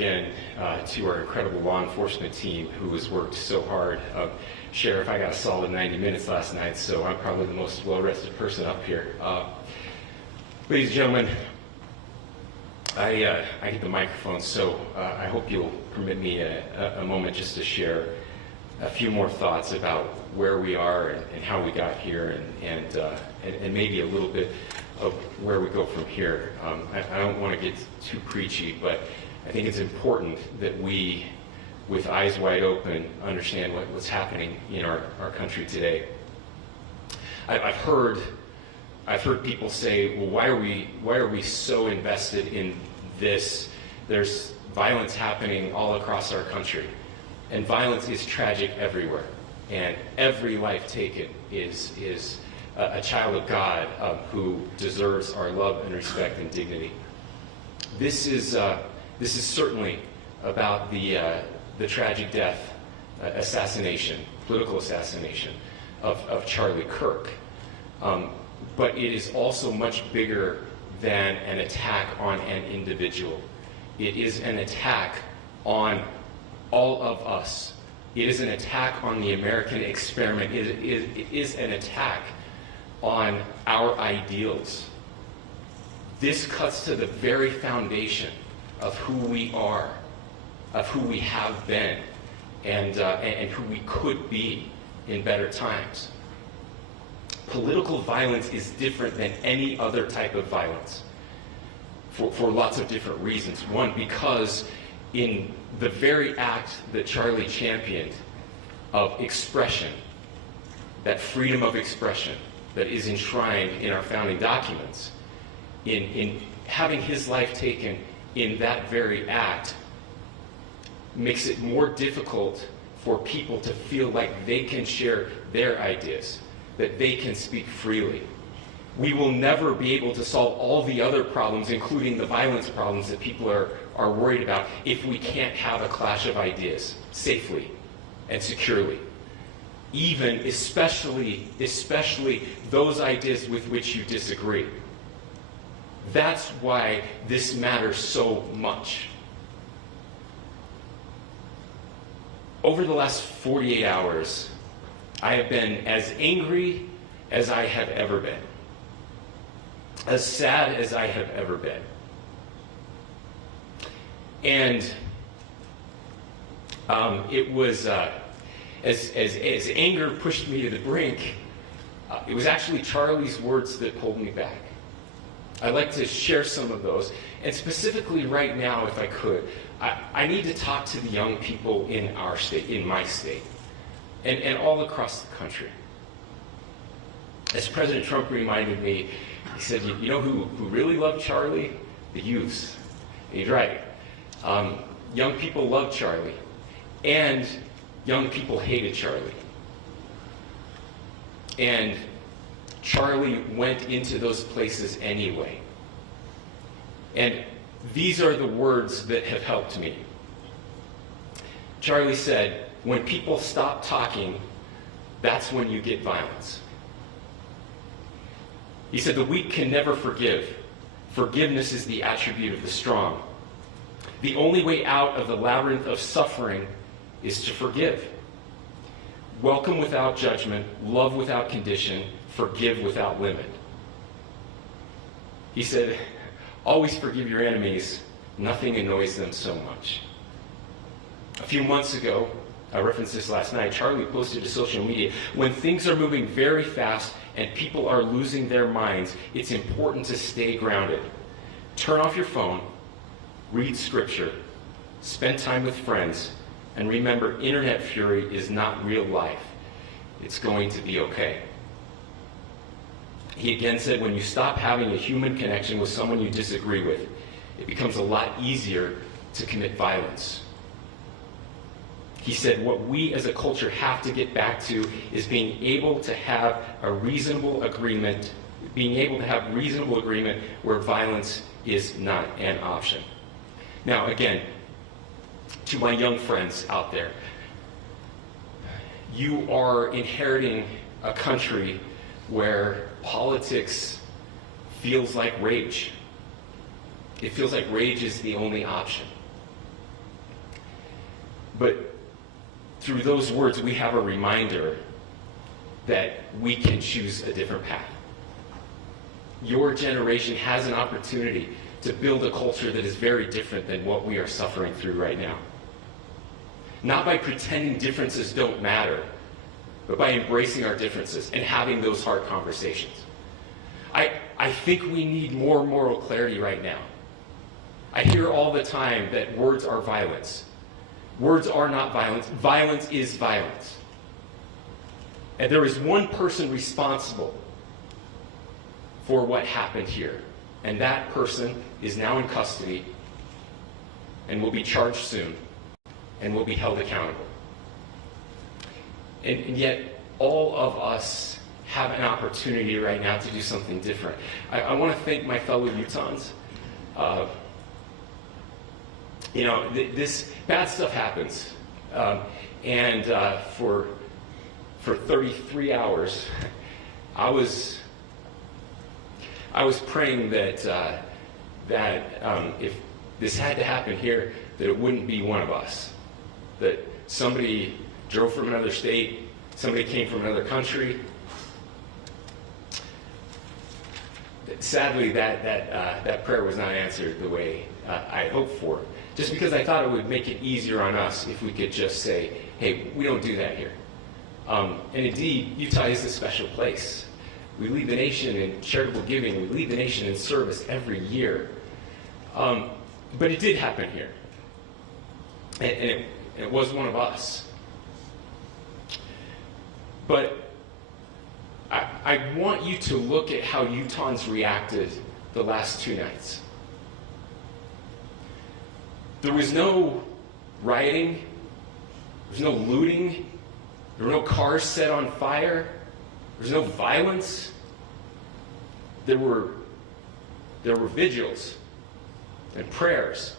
again to our incredible law enforcement team who has worked so hard. Sheriff, I got a solid 90 minutes last night, so I'm probably the most well-rested person up here. Ladies and gentlemen, I get the microphone, so I hope you'll permit me a moment just to share a few more thoughts about where we are and how we got here, and maybe a little bit of where we go from here. I don't want to get too preachy, but I think it's important that we, with eyes wide open, understand what's happening in our country today. I've heard people say, well, why are we so invested in this? There's violence happening all across our country, and violence is tragic everywhere, and every life taken is a child of God who deserves our love and respect and dignity. This is certainly about the tragic death, political assassination of Charlie Kirk. But it is also much bigger than an attack on an individual. It is an attack on all of us. It is an attack on the American experiment. It is an attack on our ideals. This cuts to the very foundation of who we are, of who we have been, and who we could be in better times. Political violence is different than any other type of violence for lots of different reasons. One, because in the very act that Charlie championed of expression, that freedom of expression that is enshrined in our founding documents, in having his life taken in that very act, makes it more difficult for people to feel like they can share their ideas, that they can speak freely. We will never be able to solve all the other problems, including the violence problems that people are worried about, if we can't have a clash of ideas safely and securely. Especially those ideas with which you disagree. That's why this matters so much. Over the last 48 hours, I have been as angry as I have ever been, as sad as I have ever been. And it was, as anger pushed me to the brink, it was actually Charlie's words that pulled me back. I'd like to share some of those. And specifically right now, if I could, I need to talk to the young people in our state, in my state, and all across the country. As President Trump reminded me, he said, you know who really loved Charlie? The youths. And he's right. Young people loved Charlie, and young people hated Charlie. And Charlie went into those places anyway. And these are the words that have helped me. Charlie said, when people stop talking, that's when you get violence. He said, the weak can never forgive. Forgiveness is the attribute of the strong. The only way out of the labyrinth of suffering is to forgive. Welcome without judgment, love without condition, forgive without limit. He said, always forgive your enemies. Nothing annoys them so much. A few months ago, I referenced this last night, Charlie posted to social media, when things are moving very fast and people are losing their minds, it's important to stay grounded. Turn off your phone, read scripture, spend time with friends, and remember, internet fury is not real life. It's going to be okay. He again said, when you stop having a human connection with someone you disagree with, it becomes a lot easier to commit violence. He said, what we as a culture have to get back to is being able to have a reasonable agreement, where violence is not an option. Now, again, to my young friends out there, you are inheriting a country where politics feels like rage. It feels like rage is the only option. But through those words, we have a reminder that we can choose a different path. Your generation has an opportunity to build a culture that is very different than what we are suffering through right now. Not by pretending differences don't matter, but by embracing our differences and having those hard conversations. I think we need more moral clarity right now. I hear all the time that words are violence. Words are not violence. Violence is violence. And there is one person responsible for what happened here. And that person is now in custody and will be charged soon and will be held accountable. And yet, all of us have an opportunity right now to do something different. I want to thank my fellow Utahns. This bad stuff happens. For 33 hours, I was praying that if this had to happen here, that it wouldn't be one of us. That somebody drove from another state, somebody came from another country. Sadly, that prayer was not answered the way I hoped for. Just because I thought it would make it easier on us if we could just say, hey, we don't do that here. And indeed, Utah is a special place. We lead the nation in charitable giving. We lead the nation in service every year. But it did happen here. And it was one of us. But I want you to look at how Utahns reacted the last 2 nights. There was no rioting. There was no looting. There were no cars set on fire. There was no violence. There were vigils and prayers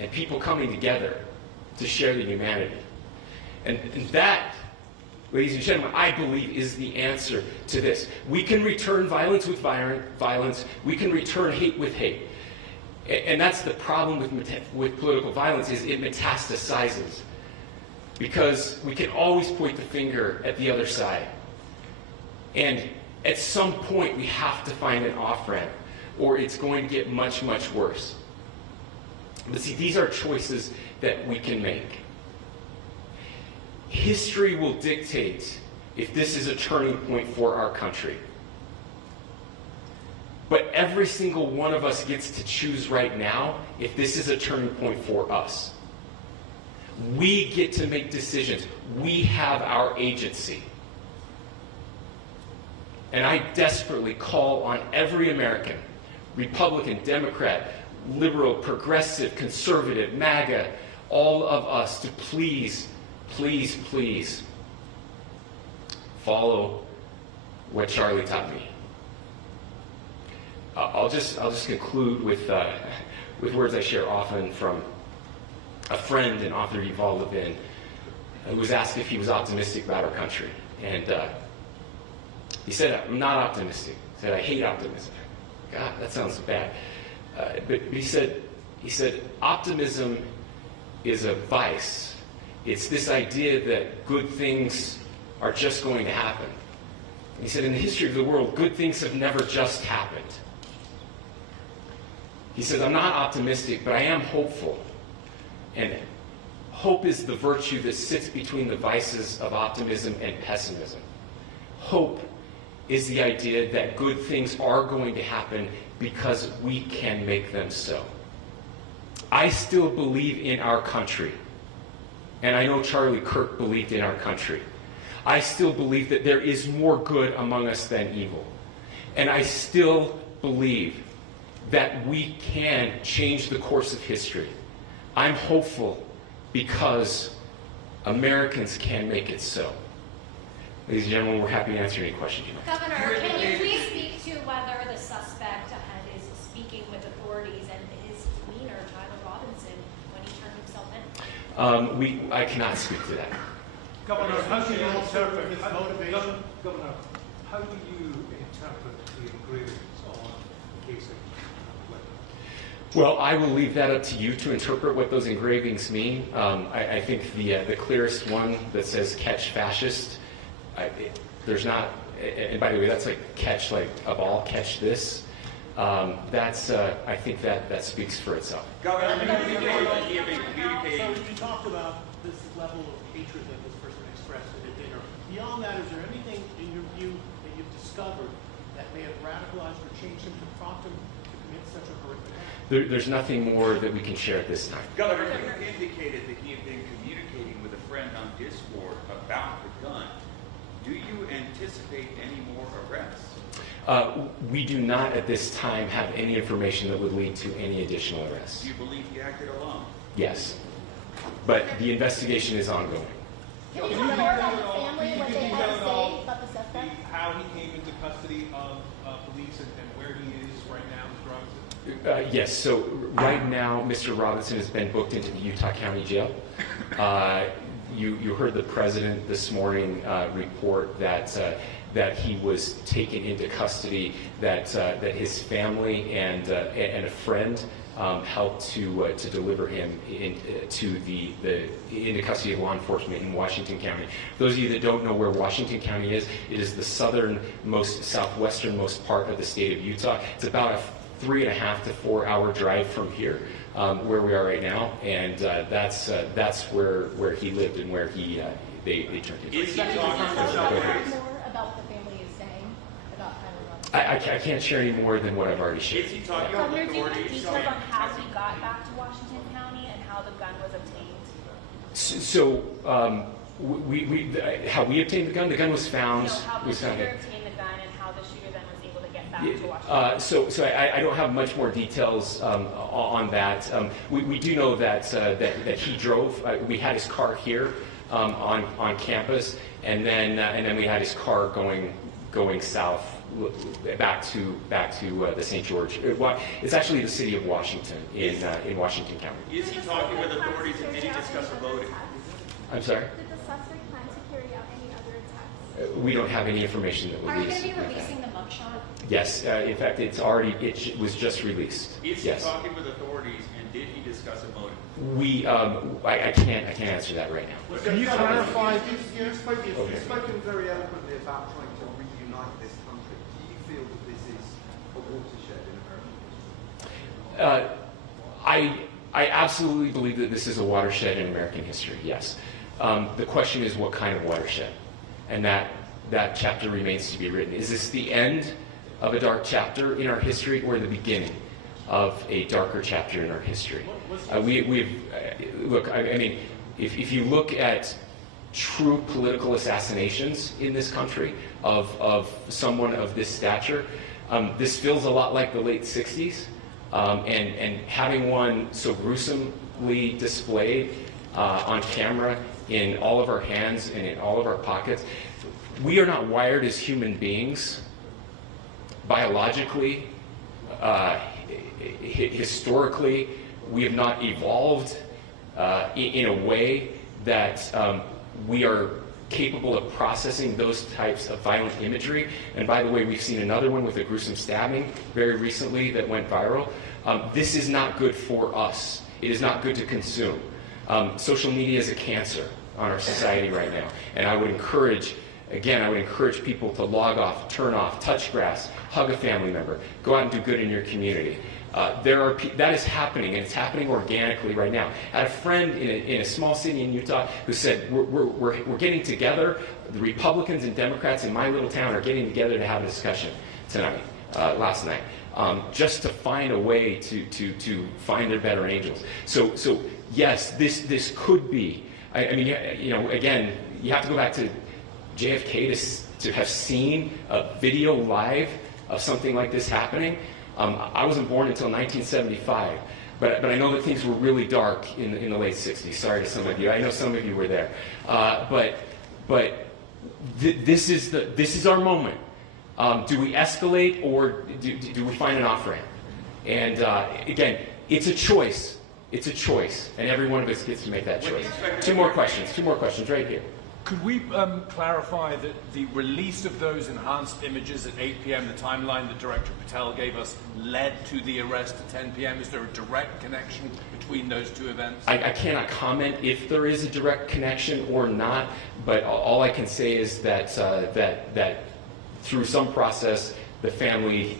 and people coming together to share the humanity. And that, ladies and gentlemen, I believe is the answer to this. We can return violence with violence. We can return hate with hate. And that's the problem with political violence, is it metastasizes. Because we can always point the finger at the other side. And at some point, we have to find an off-ramp, or it's going to get much, much worse. But see, these are choices that we can make. History will dictate if this is a turning point for our country. But every single one of us gets to choose right now if this is a turning point for us. We get to make decisions. We have our agency. And I desperately call on every American, Republican, Democrat, liberal, progressive, conservative, MAGA, all of us to please, please, please follow what Charlie taught me. I'll just conclude with words I share often from a friend and author, Yuval Levin, who was asked if he was optimistic about our country. And he said, I'm not optimistic. He said, I hate optimism. God, that sounds bad. But he said, optimism is a vice. It's this idea that good things are just going to happen. And he said, in the history of the world, good things have never just happened. He says, I'm not optimistic, but I am hopeful. And hope is the virtue that sits between the vices of optimism and pessimism. Hope is the idea that good things are going to happen because we can make them so. I still believe in our country. And I know Charlie Kirk believed in our country. I still believe that there is more good among us than evil. And I still believe that we can change the course of history. I'm hopeful because Americans can make it so. Ladies and gentlemen, we're happy to answer any questions you have. Governor, can you please speak to whether the suspect is speaking with authorities and his demeanor, Tyler Robinson, when he turned himself in? I cannot speak to that. Governor, how do you interpret his motivation? Governor, how do you interpret the engravings on the casing? Well, I will leave that up to you to interpret what those engravings mean. I think the clearest one that says "catch fascist," there's not, and by the way, that's like catch like a ball, catch this. I think that speaks for itself. Governor, So you talked about this level of hatred that this person expressed at a dinner. Beyond that, is there anything in your view that you've discovered that may have radicalized or changed him to prompt him to commit such a horrific act? There's nothing more that we can share at this time. Governor, you indicated that he had been communicating with a friend on Discord about the gun. Do you anticipate any more arrests? We do not at this time have any information that would lead to any additional arrests. Do you believe he acted alone? Yes. But the investigation is ongoing. Can you tell more about the family, what they had to say about the suspect? How he came into custody of police and where he is right now, Mr. Robinson? Yes, so right now, Mr. Robinson has been booked into the Utah County Jail. You heard the president this morning report that he was taken into custody, that his family and a friend helped to deliver him into custody of law enforcement in Washington County. Those of you that don't know where Washington County is, it is the southwesternmost part of the state of Utah. It's about a 3.5 to 4 hour drive from here, where we are right now, and that's where he lived and where they turned him. Is he talking More about about what the family is saying about Tyler Robinson. I can't share any more than what I've already Is shared. he talking Governor, with do you have authorities? details on how he got back to Washington County and how the gun was obtained? So, how we obtained the gun? The gun was found. No, how the was found shooter at- obtained the gun and how the shooter then was able to get back to Washington. So I don't have much more details on that. We do know that he drove. We had his car here on campus, and then we had his car going south back to the St. George. It's actually the city of Washington in Washington County. Is he talking with authorities and did he discuss a loading? I'm sorry. Did the suspect plan to carry out any other attacks? We don't have any information that would Are you lead going to be to that. releasing the mugshot? Yes, in fact, it was just released. Is he Yes. talking with authorities and did he discuss a motive? I can't answer that right now. Can you clarify? You've Okay. spoken very eloquently about trying to reunite this country. Do you feel that this is a watershed in American history? I absolutely believe that this is a watershed in American history, yes. The question is what kind of watershed? And that chapter remains to be written. Is this the end of a dark chapter in our history or the beginning of a darker chapter in our history? Look, I mean, if you look at true political assassinations in this country of someone of this stature, this feels a lot like the late 60s. And having one so gruesomely displayed on camera in all of our hands and in all of our pockets, we are not wired as human beings biologically, historically. We have not evolved in a way that we are capable of processing those types of violent imagery. And by the way, we've seen another one with a gruesome stabbing very recently that went viral. This is not good for us. It is not good to consume. Social media is a cancer on our society right now. And I would encourage people to log off, turn off, touch grass, hug a family member, go out and do good in your community. That is happening, and it's happening organically right now. I had a friend in a small city in Utah who said, we're getting together, the Republicans and Democrats in my little town are getting together to have a discussion last night, just to find a way to find their better angels. So yes, this could be, I mean, again, you have to go back to JFK to have seen a video live of something like this happening. I wasn't born until 1975, but I know that things were really dark in the late 60s. Sorry to some of you. I know some of you were there. This is our moment. Do we escalate or do we find an off-ramp? And again, it's a choice. It's a choice, and every one of us gets to make that choice. Two more questions right here. Could we clarify that the release of those enhanced images at 8 p.m., the timeline that Director Patel gave us, led to the arrest at 10 p.m.? Is there a direct connection between those two events? I cannot comment if there is a direct connection or not, but all I can say is that that through some process, the family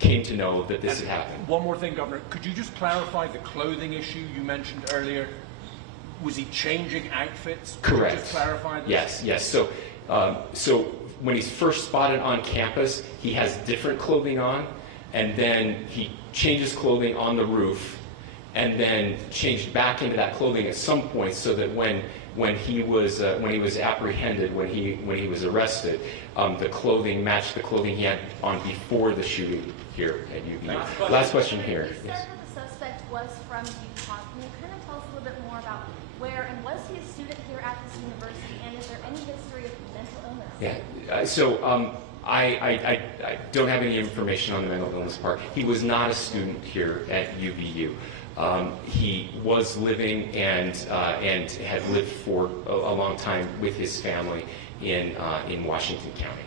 came to know that this had happened. One more thing, Governor. Could you just clarify the clothing issue you mentioned earlier? Was he changing outfits? Could Correct. you just clarify this? Yes. So when he's first spotted on campus, he has different clothing on, and then he changes clothing on the roof, and then changed back into that clothing at some point, so that when he was apprehended, when he was arrested, the clothing matched the clothing he had on before the shooting here at UVU. Last question here. You said that the suspect was from Utah. Can you kind of tell us a little bit more about where, and was he a student here at this university, and is there any history of mental illness? Yeah. So I don't have any information on the mental illness part. He was not a student here at UVU. He was living and had lived for a long time with his family in Washington County.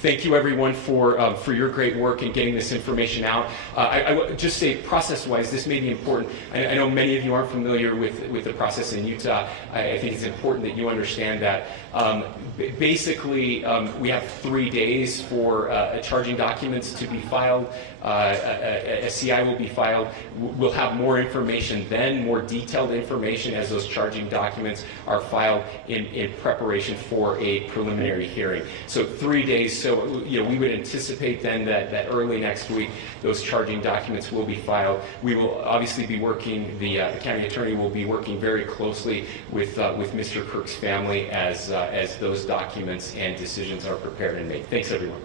Thank you, everyone, for your great work in getting this information out. I would just say, process-wise, this may be important. I know many of you aren't familiar with the process in Utah. I think it's important that you understand that. Basically, we have 3 days for charging documents to be filed. A CI will be filed. We'll have more information then, more detailed information as those charging documents are filed in preparation for a preliminary hearing. So 3 days. So we would anticipate then that early next week those charging documents will be filed. We will obviously be working. The county attorney will be working very closely with Mr. Kirk's family as those documents and decisions are prepared and made. Thanks, everyone.